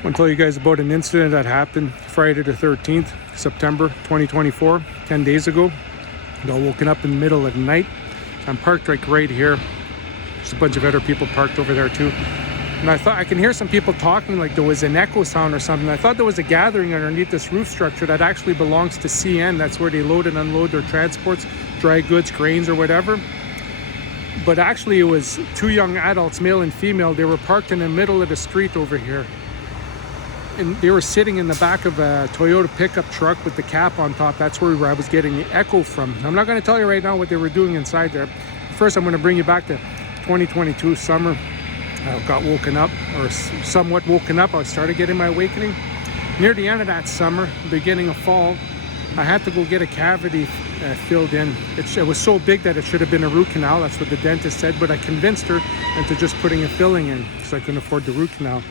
I want to tell you guys about an incident that happened Friday the 13th, September 2024, 10 days ago. I got woken up in the middle of the night. I'm parked like right here. There's a bunch of other people parked over there too. And I thought I can hear some people talking like there was an echo sound or something. I thought there was a gathering underneath this roof structure that actually belongs to CN. That's where they load and unload their transports, dry goods, grains or whatever. But actually it was two young adults, male and female. They were parked in the middle of the street over here. And they were sitting in the back of a Toyota pickup truck with the cap on top. That's where I was getting the echo from. I'm not going to tell you right now what they were doing inside there. First, I'm going to bring you back to 2022 summer. I got woken up, or somewhat woken up. I started getting my awakening. Near the end of that summer, beginning of fall, I had to go get a cavity filled in. It was so big that it should have been a root canal. That's what the dentist said. But I convinced her into just putting a filling in because I couldn't afford the root canal.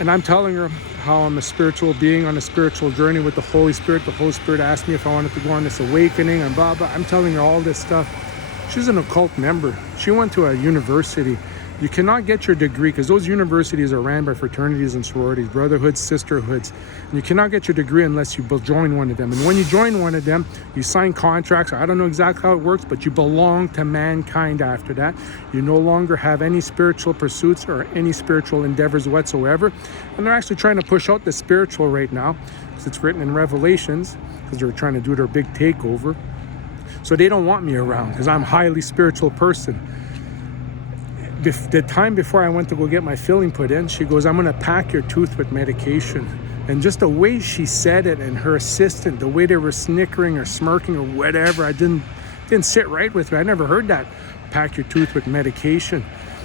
And I'm telling her how I'm a spiritual being on a spiritual journey with the Holy Spirit. The Holy Spirit asked me if I wanted to go on this awakening and blah, blah. I'm telling her all this stuff. She's an occult member. She went to a university. You cannot get your degree because those universities are ran by fraternities and sororities, brotherhoods, sisterhoods. And you cannot get your degree unless you join one of them. And when you join one of them, you sign contracts. I don't know exactly how it works, but you belong to mankind after that. You no longer have any spiritual pursuits or any spiritual endeavors whatsoever. And they're actually trying to push out the spiritual right now because it's written in Revelations because they're trying to do their big takeover. So they don't want me around because I'm a highly spiritual person. The time before I went to go get my filling put in, she goes, I'm going to pack your tooth with medication. And just the way she said it and her assistant, the way they were snickering or smirking or whatever, I didn't sit right with me. I never heard that, pack your tooth with medication.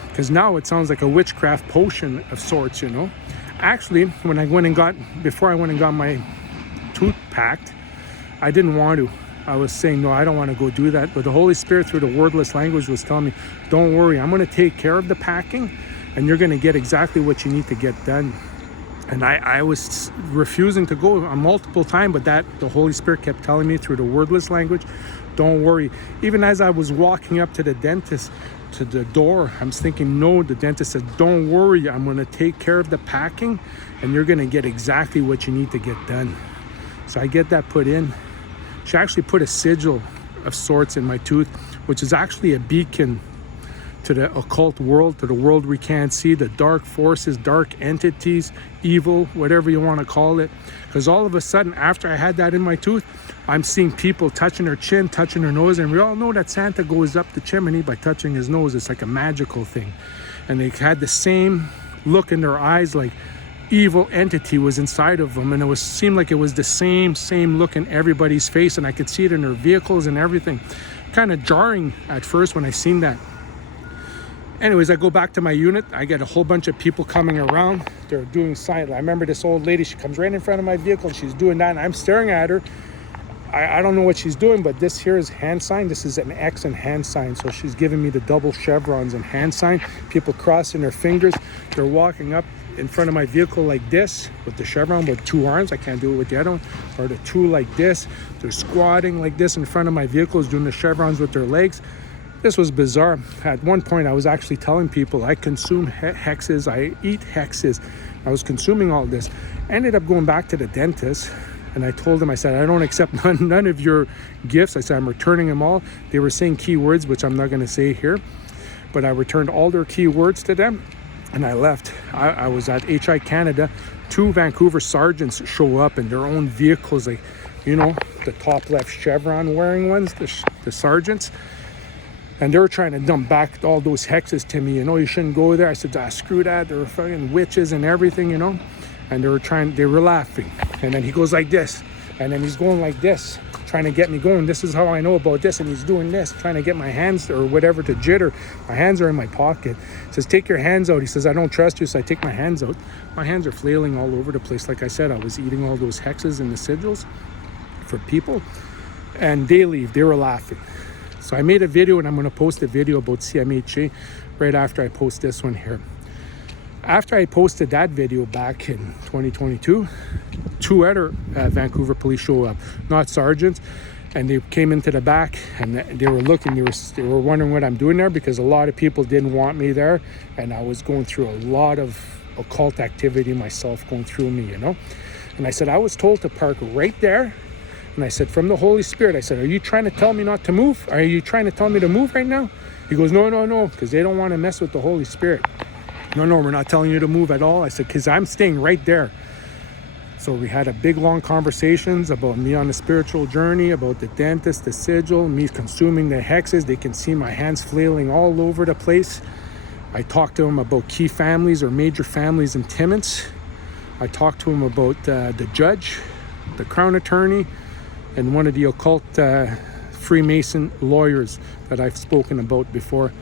Because now it sounds like a witchcraft potion of sorts, you know. Actually, before I went and got my tooth packed, I didn't want to. I was saying, no, I don't want to go do that. But the Holy Spirit, through the wordless language, was telling me, don't worry, I'm going to take care of the packing, and you're going to get exactly what you need to get done. And I was refusing to go multiple times, but the Holy Spirit kept telling me through the wordless language, don't worry. Even as I was walking up to the dentist, to the door, I'm thinking, no, the dentist said, don't worry, I'm going to take care of the packing, and you're going to get exactly what you need to get done. So I get that put in. She actually put a sigil of sorts in my tooth, which is actually a beacon to the occult world, to the world we can't see, the dark forces, dark entities, evil, whatever you want to call it. Because all of a sudden, after I had that in my tooth, I'm seeing people touching their chin, touching their nose, and we all know that Santa goes up the chimney by touching his nose. It's like a magical thing. And they had the same look in their eyes, like evil entity was inside of them, and it seemed like it was the same look in everybody's face, and I could see it in their vehicles and everything. Kind of jarring at first when I seen that. Anyways, I go back to my unit. I get a whole bunch of people coming around. They're doing sign. I remember this old lady, she comes right in front of my vehicle and she's doing that, and I'm staring at her. I don't know what she's doing, but this here is hand sign. This is an X and hand sign. So she's giving me the double chevrons and hand sign. People crossing their fingers. They're walking up in front of my vehicle like this with the chevron with two arms. I can't do it with the other one. Or the two like this. They're squatting like this in front of my vehicles, doing the chevrons with their legs. This was bizarre. At one point, I was actually telling people I consume hexes. I eat hexes. I was consuming all this. Ended up going back to the dentist. And I told them, I said, I don't accept none of your gifts. I said, I'm returning them all. They were saying keywords, which I'm not going to say here. But I returned all their keywords to them. And I left. I was at HI Canada. 2 Vancouver sergeants show up in their own vehicles. Like, you know, the top left chevron wearing ones, the sergeants. And they were trying to dump back all those hexes to me. You know, you shouldn't go there. I said, screw that. They were fucking witches and everything, you know. And they were laughing. And then he goes like this. And then he's going like this, trying to get me going. This is how I know about this. And he's doing this, trying to get my hands or whatever to jitter. My hands are in my pocket. He says, take your hands out. He says, I don't trust you. So I take my hands out. My hands are flailing all over the place. Like I said, I was eating all those hexes and the sigils for people. And they leave. They were laughing. So I made a video, and I'm going to post a video about CMHA right after I post this one here. After I posted that video back in 2022, 2 other Vancouver police show up, not sergeants, and they came into the back and they were looking, they were wondering what I'm doing there because a lot of people didn't want me there, and I was going through a lot of occult activity myself going through me, you know. And I said, I was told to park right there. And I said, from the Holy Spirit, I said, are you trying to tell me not to move? Are you trying to tell me to move right now? He goes, no, because they don't want to mess with the Holy Spirit. No, we're not telling you to move at all. I said, because I'm staying right there. So we had a big, long conversations about me on a spiritual journey, about the dentist, the sigil, me consuming the hexes. They can see my hands flailing all over the place. I talked to him about key families or major families in Timmins. I talked to him about the judge, the crown attorney, and one of the occult Freemason lawyers that I've spoken about before.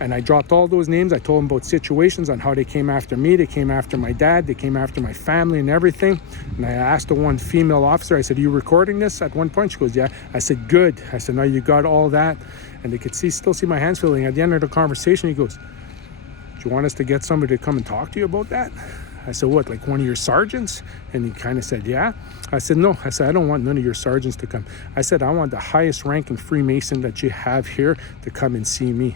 And I dropped all those names. I told them about situations on how they came after me. They came after my dad. They came after my family and everything. And I asked the one female officer, I said, are you recording this? At one point, she goes, yeah. I said, good. I said, now you got all that. And they could still see my hands feeling. At the end of the conversation, he goes, do you want us to get somebody to come and talk to you about that? I said, what, like one of your sergeants? And he kind of said, yeah. I said, no. I said, I don't want none of your sergeants to come. I said, I want the highest ranking Freemason that you have here to come and see me.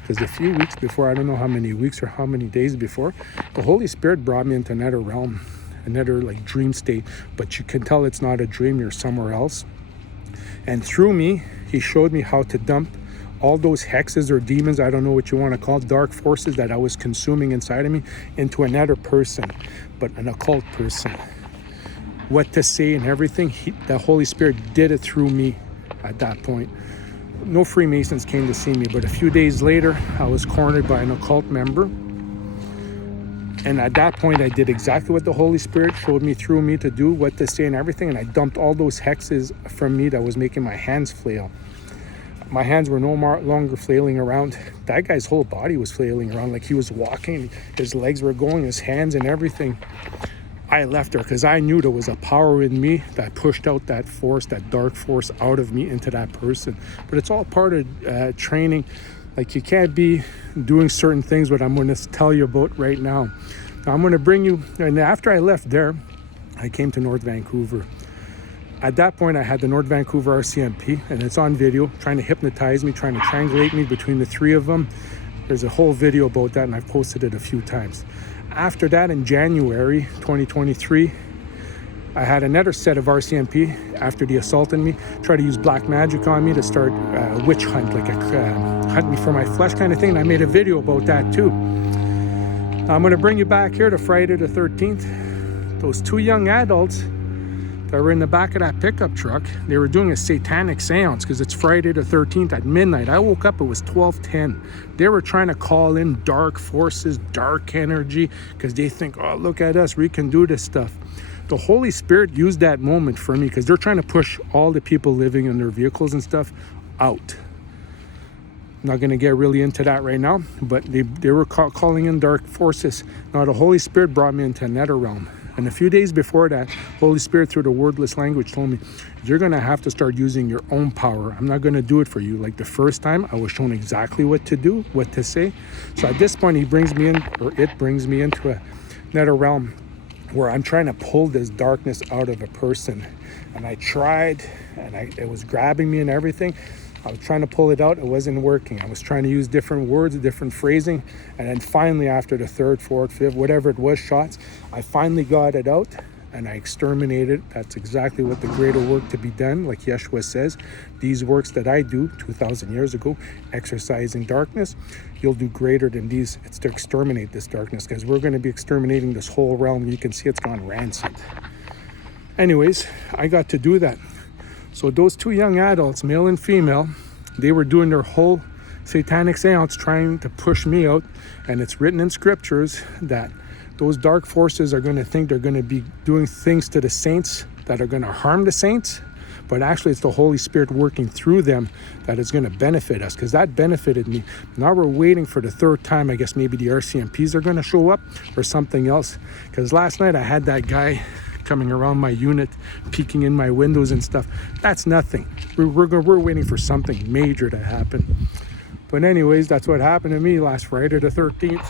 Because a few weeks before, I don't know how many weeks or how many days before, the Holy Spirit brought me into another realm, another like dream state. But you can tell it's not a dream, you're somewhere else. And through me, he showed me how to dump all those hexes or demons, I don't know what you want to call it, dark forces that I was consuming inside of me, into another person, but an occult person. What to say and everything, the Holy Spirit did it through me at that point. No Freemasons came to see me, but a few days later, I was cornered by an occult member. And at that point, I did exactly what the Holy Spirit showed me through me to do, what to say and everything. And I dumped all those hexes from me that was making my hands flail. My hands were no longer flailing around. That guy's whole body was flailing around like he was walking. His legs were going, his hands and everything. I left her because I knew there was a power in me that pushed out that force, that dark force out of me into that person. But it's all part of training. Like you can't be doing certain things, what I'm going to tell you about right now. Now I'm going to bring you, and after I left there, I came to North Vancouver. At that point, I had the North Vancouver RCMP, and it's on video, trying to hypnotize me, trying to triangulate me between the three of them. There's a whole video about that, and I've posted it a few times. After that, in January 2023, I had another set of RCMP after the assault on me, try to use black magic on me to start a witch hunt, like a hunt me for my flesh kind of thing. And I made a video about that too. Now I'm going to bring you back here to Friday the 13th. Those two young adults that were in the back of that pickup truck, they were doing a satanic seance because it's Friday the 13th at midnight. I woke up, it was 12:10. They were trying to call in dark forces, dark energy, because they think, oh, look at us, we can do this stuff. The Holy Spirit used that moment for me because they're trying to push all the people living in their vehicles and stuff out. I'm not going to get really into that right now, but they were calling in dark forces. Now the Holy Spirit brought me into another realm. And a few days before that, Holy Spirit, through the wordless language, told me, you're going to have to start using your own power. I'm not going to do it for you. Like the first time, I was shown exactly what to do, what to say. So at this point, it brings me into another realm where I'm trying to pull this darkness out of a person. And I tried, and it was grabbing me and everything. I was trying to pull it out. It wasn't working. I was trying to use different words, different phrasing. And then finally, after the third, fourth, fifth, whatever it was, shots, I finally got it out and I exterminated. That's exactly what the greater work to be done. Like Yeshua says, these works that I do 2,000 years ago, exercising darkness, you'll do greater than these. It's to exterminate this darkness because we're going to be exterminating this whole realm. You can see it's gone rancid. Anyways, I got to do that. So those two young adults, male and female, they were doing their whole satanic seance trying to push me out. And it's written in scriptures that those dark forces are going to think they're going to be doing things to the saints that are going to harm the saints. But actually, it's the Holy Spirit working through them that is going to benefit us, because that benefited me. Now we're waiting for the third time. I guess maybe the RCMPs are going to show up or something else. Because last night I had that guy coming around my unit, peeking in my windows and stuff. That's nothing. We're waiting for something major to happen. But anyways, that's what happened to me last Friday the 13th.